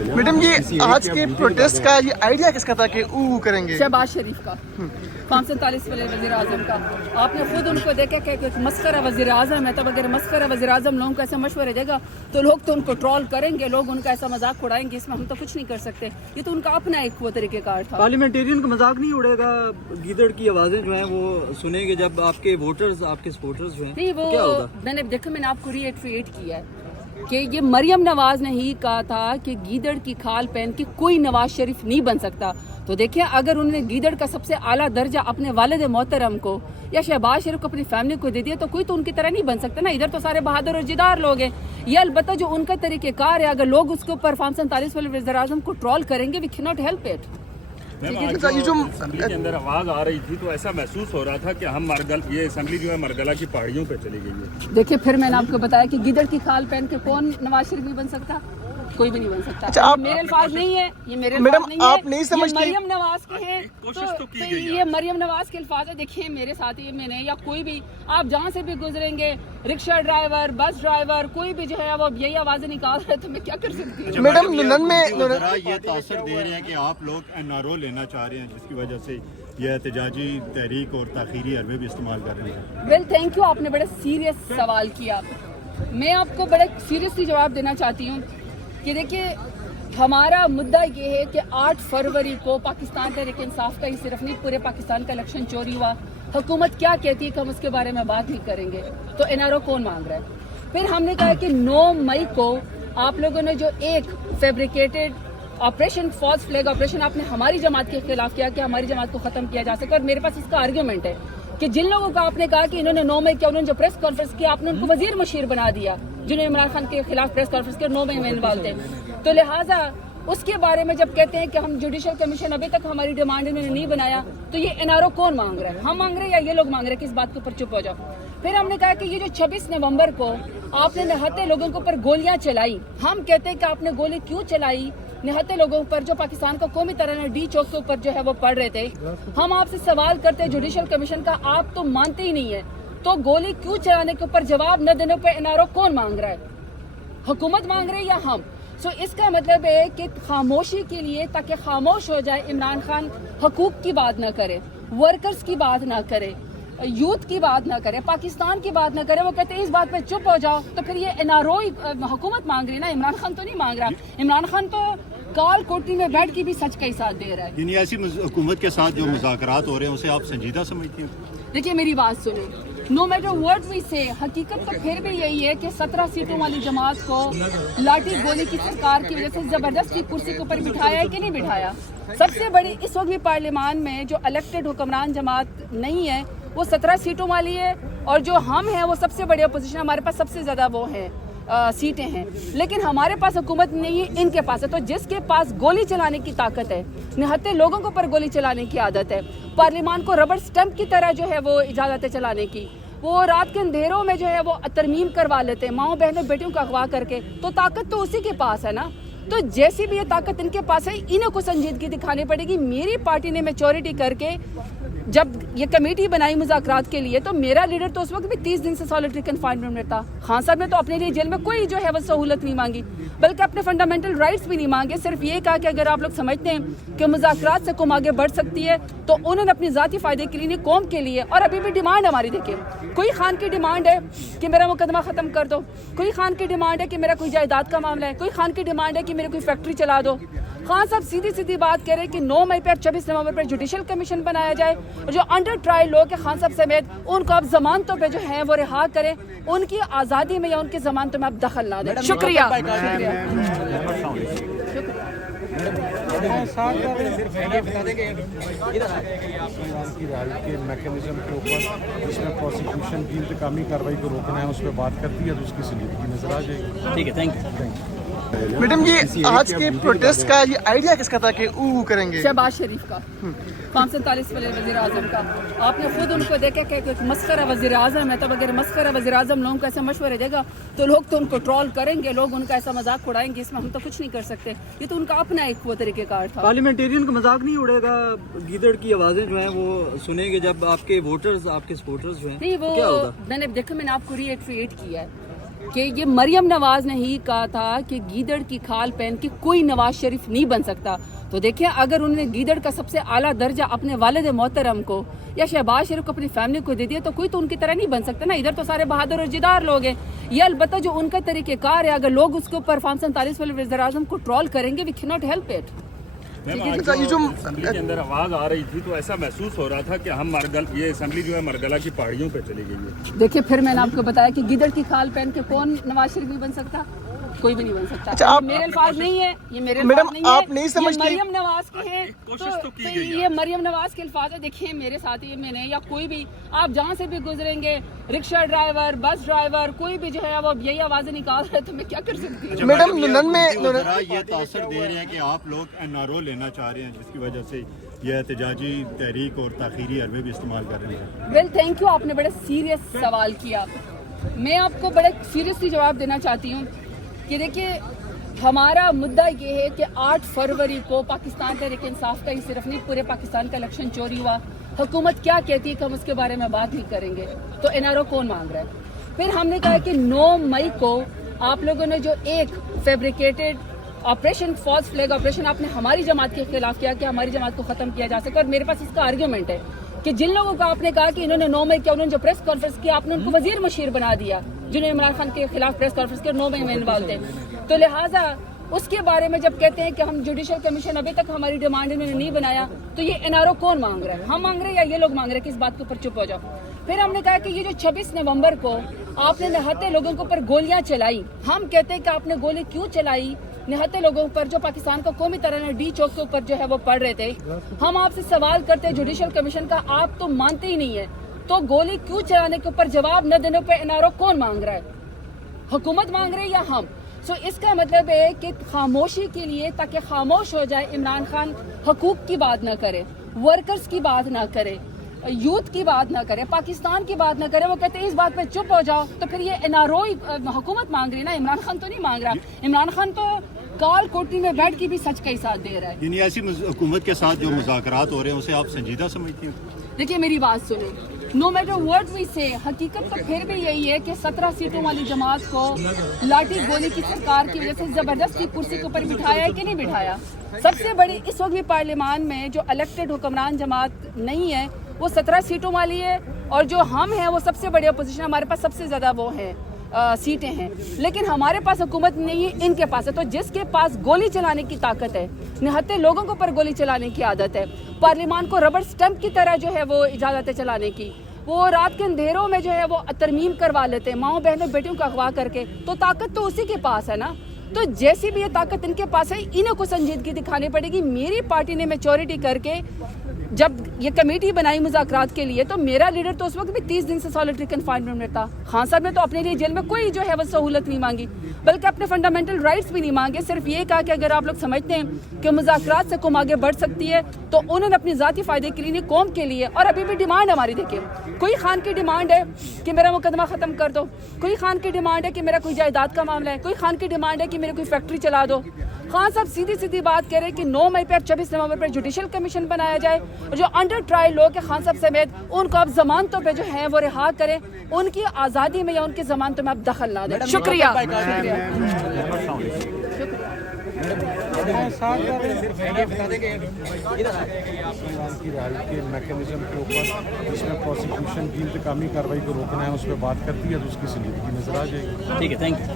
Madam ये आज के प्रोटेस्ट का ये आइडिया किसका था कि करेंगे? शहबाज शरीफ का, 547 वाले वज़ीर आज़म का। आपने खुद उनको देखा कि एक मस्खरा वज़ीर आज़म है, तब अगर मस्खरा वज़ीर आज़म लोगों को ऐसे मशवरे देगा तो लोग तो उनको ट्रोल करेंगे, लोग उनका ऐसा मजाक उड़ाएंगे, इसमें हम तो कुछ नहीं कर सकते। ये तो उनका अपना एक वो तरीक़ेकार था। पार्लियामेंटेरियन का मजाक नहीं उड़ेगा, गीदड़ की आवाज़ें जो हैं वो सुनेंगे जब आपके वोटर्स, आपके सपोर्टर्स जो हैं, नहीं वो क्या होगा? मैंने आपको रीएट्रेट किया है कि ये मरियम नवाज ने ही कहा था कि गीदड़ की खाल पहन के कोई नवाज शरीफ नहीं बन सकता। तो देखिए, अगर उन्होंने गीदड़ का सबसे आला दर्जा अपने वालिद मोहतरम को या शहबाज शरीफ को अपनी फैमिली को दे दिया तो कोई तो उनकी तरह नहीं बन सकता ना। इधर तो सारे बहादुर और जिदार लोग हैं। ये अलबत्ता जो उनका तरीक़ेकार है, अगर लोग उसके ऊपर 547 वाले वज़ीर आज़म को ट्रोल करेंगे, we can not help it. ये जो असेंबली के अंदर आवाज आ रही थी तो ऐसा महसूस हो रहा था कि हम ये असेंबली जो है मरगला की पहाड़ियों पे चली गई है। देखिए, फिर मैंने आपको बताया कि गीदड़ की खाल पहन के कौन नवाज शरीफ भी बन सकता, कोई भी नहीं बन सकता। अच्छा, मेरे अल्फाज नहीं है, ये मेरे मैडम, अल्फाज नहीं है, आप नहीं समझती? ये मरियम नवाज के हैं, कोशिश तो की गई है। ये मरियम नवाज के अल्फाज है। देखिए, मेरे साथी मैंने या कोई भी, आप जहाँ से भी गुजरेंगे, रिक्शा ड्राइवर, बस ड्राइवर, कोई भी जो है वो यही आवाजें निकाल रहे हैं, तो मैं क्या कर सकती हूँ? मैडम ये तासर दे रहे हैं कि आप लोग एनआरओ लेना चाह रहे हैं, जिसकी वजह से यह एहतजाजी तहरीक और ताखीरी हरबे भी इस्तेमाल कर रहे हैं। वेल, थैंक यू, आपने बड़ा सीरियस सवाल किया। मैं आपको बड़े सीरियसली जवाब देना चाहती हूँ कि देखिए, हमारा मुद्दा ये है कि 8 फरवरी को पाकिस्तान तहरीक इंसाफ का ही सिर्फ नहीं, पूरे पाकिस्तान का इलेक्शन चोरी हुआ। हुकूमत क्या कहती है कि हम उसके बारे में बात नहीं करेंगे, तो एनआरओ कौन मांग रहा है? फिर हमने कहा कि 9 मई को आप लोगों ने जो एक fabricated operation, false flag operation आपने हमारी जमात के खिलाफ किया कि हमारी जमात को खत्म किया जा सके। और मेरे पास इसका आर्ग्यूमेंट है कि जिन लोगों को आपने कहा कि इन्होंने 9 मई किया, उन्होंने जो प्रेस कॉन्फ्रेंस किया, आपने उनको वजीर मशीर बना दिया, जिन्होंने इमरान खान के खिलाफ प्रेस कॉन्फ्रेंस किया, 9 मई में इन्वॉल्व थे। तो लिहाजा उसके बारे में जब कहते हैं कि हम जुडिशल कमीशन अभी तक हमारी डिमांड इन्होंने नहीं बनाया, तो ये एनआरओ कौन मांग रहा है? हम मांग रहे हैं या ये लोग मांग रहे हैं कि इस बात के ऊपर चुप हो जाओ? फिर हमने कहा कि ये जो 26 नवंबर को आपने निहत्थे लोगों के ऊपर गोलियां चलाई, हम कहते हैं कि आपने गोली क्यों चलाई निहत्थे लोगों पर जो पाकिस्तान का कौमी तराना डी चौक के ऊपर जो है वो पढ़ रहे थे। हम आपसे सवाल करते हैं जुडिशल कमीशन का, आप तो मानते ही नहीं है, तो गोली क्यों चलाने के ऊपर जवाब न देने पर एनआरओ कौन मांग रहा है? हुकूमत मांग रही है या हम? सो इसका मतलब है कि खामोशी के लिए, ताकि खामोश हो जाए, इमरान खान हकूक की बात ना करे, वर्कर्स की बात ना करे, यूथ की बात ना करे, पाकिस्तान की बात ना करे, वो कहते हैं इस बात पे चुप हो जाओ। तो फिर ये एनआरओ हुकूमत मांग रही है ना, इमरान खान तो नहीं मांग रहा। इमरान खान तो काल कोठरी में बैठ के भी सच का ही साथ दे रहा है। यानी ऐसी हुकूमत के साथ जो मुज़ाकरात हो रहे हैं उसे आप संजीदा समझते हैं? देखिए, मेरी बात सुनो, नो मैटर व्हाट वी से, हकीकत तो फिर भी यही है कि 17 सीटों वाली जमात को लाठी गोली की सरकार की वजह से जबरदस्ती कुर्सी के ऊपर बिठाया है कि नहीं बिठाया? सबसे बड़ी इस वक्त भी पार्लियामान में जो इलेक्टेड हुक्मरान जमात नहीं है वो 17 सीटों वाली है, और जो हम हैं वो सबसे बड़ी अपोजिशन, हमारे पास सबसे ज़्यादा वो है सीटें हैं, लेकिन हमारे पास हुकूमत नहीं है, इनके पास है। तो जिसके पास गोली चलाने की ताकत है, निहत्थे लोगों के ऊपर गोली चलाने की आदत है, पार्लियामान को रबर स्टंप की तरह जो है वो इजाज़त है चलाने की, वो रात के अंधेरों में जो है वो तरमीम करवा लेते हैं माओ बहनों बेटियों को अगवा करके, तो ताकत तो उसी के पास है ना। तो जैसी भी ये ताकत इनके पास है, इन्हें को संजीदगी दिखानी पड़ेगी। मेरी पार्टी ने मैच्योरिटी करके जब ये कमेटी बनाई मुज़ाकरात के लिए, तो मेरा लीडर तो उस वक्त भी 30 दिन से सॉलिटरी कन्फाइनमेंट में था। खान साहब ने तो अपने लिए जेल में कोई जो है वो सहूलत नहीं मांगी, बल्कि अपने फंडामेंटल राइट्स भी नहीं मांगे। सिर्फ ये कहा कि अगर आप लोग समझते हैं कि मुज़ाकरात से कौम आगे बढ़ सकती है, तो उन्होंने अपने ज़ाती फ़ायदे के लिए नहीं, कौम के लिए। और अभी भी डिमांड हमारी, देखिए, कोई खान की डिमांड है कि मेरा मुकदमा ख़त्म कर दो, कोई खान की डिमांड है कि मेरा कोई जायदाद का मामला है, कोई खान की डिमांड है कि मेरी कोई फैक्ट्री चला दो। खान साहब सीधी सीधी बात कह रहे हैं कि 9 मई पर 26 नवंबर पर जुडिशल कमीशन बनाया जाए, और जो अंडर ट्रायल लोग हैं खान साहब समेत, उनको आप जमानतों पे जो है वो रिहा करें, उनकी आज़ादी में या उनकी जमानतों में आप दखल ना दें। शुक्रिया। के मैकेनिज्म के ऊपर जिसमें प्रोसिक्यूशन की इंतकामी कार्रवाई को रोकना है, उस पर बात करती है, तो उसकी संजीदगी नजर आ जाएगी। ठीक है, थैंक यू। मैडम ये आज के प्रोटेस्ट का ये आइडिया किसका था कि करेंगे? शहबाज शरीफ का, 547 वाले वज़ीर आज़म का। आपने खुद उनको देखा कि एक मस्खरा वज़ीर आज़म है, तब अगर मस्खरा वज़ीर आज़म लोगों को ऐसे मशवरे देगा तो लोग तो उनको ट्रोल करेंगे, लोग उनका ऐसा मजाक उड़ाएंगे, इसमें हम तो कुछ नहीं कर सकते। ये तो उनका अपना एक वो तरीक़ेकार था। पार्लियामेंटेरियन का मजाक नहीं उड़ेगा, गीदड़ की आवाज़ें जो हैं वो सुनेंगे जब आपके वोटर्स, आपके सपोर्टर्स जो हैं, नहीं वो क्या होगा? मैंने आपको रीएट्रेट किया है کہ یہ مریم نواز نے ہی کہا تھا کہ گیدڑ کی کھال پہن کے کوئی نواز شریف نہیں بن سکتا. تو دیکھیں اگر انہوں نے گیدڑ کا سب سے اعلیٰ درجہ اپنے والد محترم کو یا شہباز شریف کو اپنی فیملی کو دے دیا تو کوئی تو ان کی طرح نہیں بن سکتا نا. ادھر تو سارے بہادر اور جدار لوگ ہیں. یہ البتہ جو ان کا طریقہ کار ہے اگر لوگ اس کے اوپر 47 والے وزیر اعظم کو ٹرول کریں گے, وی کی ناٹ ہیلپ اٹ. اسمبلی کے اندر آواز آ رہی تھی تو ایسا محسوس ہو رہا تھا کہ ہم یہ اسمبلی جو ہے مرگلہ کی پہاڑیوں پہ چلی گئی ہے. دیکھیں پھر میں نے آپ کو بتایا کہ گیدڑ کی کھال پہن کے کون نواز شریف نہیں بن سکتا, کوئی بھی نہیں بن سکتا. اچھا آپ میرے الفاظ نہیں ہے, یہ میرے میڈم الفاظ نہیں ہے, آپ نہیں سمجھتی مریم نواز کے ہیں تو یہ مریم نواز کے الفاظ ہے. دیکھیں میرے ساتھی میں نے یا کوئی بھی آپ جہاں سے بھی گزریں گے, رکشہ ڈرائیور, بس ڈرائیور, کوئی بھی جو ہے وہ یہی آوازیں نکال رہے تو میں کیا کر سکتی ہوں. میڈم لندن میں یہ تاثر دے رہے ہیں کہ آپ لوگ این آر او لینا چاہ رہے ہیں جس کی وجہ سے یہ احتجاجی تحریک اور تاخیری حربے بھی استعمال کر رہے ہیں. ویل تھینک یو, آپ نے بڑے سیریس سوال کیا. میں آپ کو بڑے سیریسلی جواب دینا چاہتی ہوں کہ دیکھیے ہمارا مدعا یہ ہے کہ 8 فروری کو پاکستان تحریک انصاف کا ہی صرف نہیں پورے پاکستان کا الیکشن چوری ہوا. حکومت کیا کہتی ہے کہ ہم اس کے بارے میں بات نہیں کریں گے, تو این آر او کون مانگ رہا ہے. پھر ہم نے کہا کہ 9 مئی کو آپ لوگوں نے جو ایک fabricated operation false flag operation آپ نے ہماری جماعت کے خلاف کیا کہ ہماری جماعت کو ختم کیا جا سکے, اور میرے پاس اس کا آرگیومنٹ ہے کہ جن لوگوں کو آپ نے کہا کہ انہوں نے 9 مئی کیا, انہوں نے جو پریس کانفرنس کی آپ نے ان کو وزیر مشیر بنا دیا جنہوں نے عمران خان کے خلاف پریس کانفرنس کی اور 9 مئی میں انوالو تھے. تو لہٰذا اس کے بارے میں جب کہتے ہیں کہ ہم جوڈیشل کمیشن ابھی تک ہماری ڈیمانڈ انہوں نے نہیں بنایا تو یہ این آر او کون مانگ رہا ہے, ہم مانگ رہے ہیں یا یہ لوگ مانگ رہے ہیں, کس بات کے اوپر چپ ہو جاؤ. پھر ہم نے کہا کہ یہ جو 26 نومبر کو آپ نے نہتے لوگوں کے اوپر گولیاں چلائی, ہم کہتے ہیں کہ آپ نے گولی کیوں چلائی نہتے لوگوں پر جو پاکستان کا قومی ترانہ ڈی چوک کے اوپر جو ہے وہ پڑھ رہے تھے. ہم آپ سے سوال کرتے ہیں جوڈیشل کمیشن کا, آپ تو مانتے ہی نہیں ہے, تو گولی کیوں چلانے کے اوپر جواب نہ دینے پہ این آر او کون مانگ رہا ہے, حکومت مانگ رہی ہے یا ہم. سو اس کا مطلب ہے کہ خاموشی کے لیے تاکہ خاموش ہو جائے, عمران خان حقوق کی بات نہ کرے, ورکرز کی بات نہ کرے, یوتھ کی بات نہ کرے, پاکستان کی بات نہ کرے, وہ کہتے ہیں اس بات پہ چپ ہو جاؤ. تو پھر یہ این آر او حکومت مانگ رہی ہے نا, عمران خان تو نہیں مانگ رہا. عمران خان تو کال کوٹری میں بیٹھ کے بھی سچ کا ہی ساتھ دے رہا ہے. یعنی ایسی حکومت کے ساتھ جو مذاکرات ہو رہے ہیں اسے آپ سنجیدہ سمجھتی ہیں؟ دیکھیے میری بات سنیں, نو میٹر ورڈ وی سے حقیقت تو پھر بھی یہی ہے کہ 17 سیٹوں والی جماعت کو لاٹھی گولی کی سرکار کی وجہ سے زبردستی کرسی کے اوپر بٹھایا ہے کہ نہیں بٹھایا. سب سے بڑی اس وقت بھی پارلیمان میں جو الیکٹڈ حکمران جماعت نہیں ہے وہ 17 سیٹوں والی ہے, اور جو ہم ہیں وہ سب سے بڑی اپوزیشن, ہمارے پاس سب سے زیادہ وہ ہیں سیٹیں ہیں, لیکن ہمارے پاس حکومت نہیں ہے, ان کے پاس ہے. تو جس کے پاس گولی چلانے کی طاقت ہے, نہتے لوگوں کے اوپر گولی چلانے کی عادت ہے, پارلیمان کو ربڑ سٹمپ کی طرح جو ہے وہ اجازت ہے چلانے کی, وہ رات کے اندھیروں میں جو ہے وہ ترمیم کروا لیتے ہیں ماؤں بہنوں بیٹیوں کو اغوا کر کے, تو طاقت تو اسی کے پاس ہے نا. تو جیسی بھی یہ طاقت ان کے پاس ہے انہیں کو سنجیدگی دکھانی پڑے گی. میری پارٹی نے میچورٹی کر کے جب یہ کمیٹی بنائی مذاکرات کے لیے تو میرا لیڈر تو اس وقت بھی 30 دن سے سالٹری کنفائنمنٹ میں تھا. خان صاحب نے تو اپنے لیے جیل میں کوئی جو ہے وہ سہولت نہیں مانگی, بلکہ اپنے فنڈامنٹل رائٹس بھی نہیں مانگے. صرف یہ کہا کہ اگر آپ لوگ سمجھتے ہیں کہ مذاکرات سے قوم آگے بڑھ سکتی ہے تو انہوں نے اپنی ذاتی فائدے کے لیے قوم کے لیے. اور ابھی بھی ڈیمانڈ ہماری دیکھیں, کوئی خان کی ڈیمانڈ ہے کہ میرا مقدمہ ختم کر دو, کوئی خان کی ڈیمانڈ ہے کہ میرا کوئی جائیداد کا معاملہ ہے, کوئی خان کی ڈیمانڈ ہے کہ میری کوئی فیکٹری چلا دو. خان صاحب سیدھی سیدھی بات کہہ رہے ہیں کہ 9 مئی پہ 26 نومبر پہ جوڈیشل کمیشن بنایا جائے, اور جو انڈر ٹرائل لوگ ہیں خان صاحب سمیت ان کو اب ضمانتوں پہ جو ہیں وہ رہا کریں, ان کی آزادی میں یا ان کی ضمانتوں میں اب دخل نہ دیں. شکریہ. کی رہائی کے میکینزم کے اوپر اس میں پروسیکیوشن کی انتقامی کارروائی کو روکنا ہے, اس پہ بات کرتی ہے تو اس کی سنجیدگی نظر آ جائے گی. ٹھیک ہے, تھینک یو.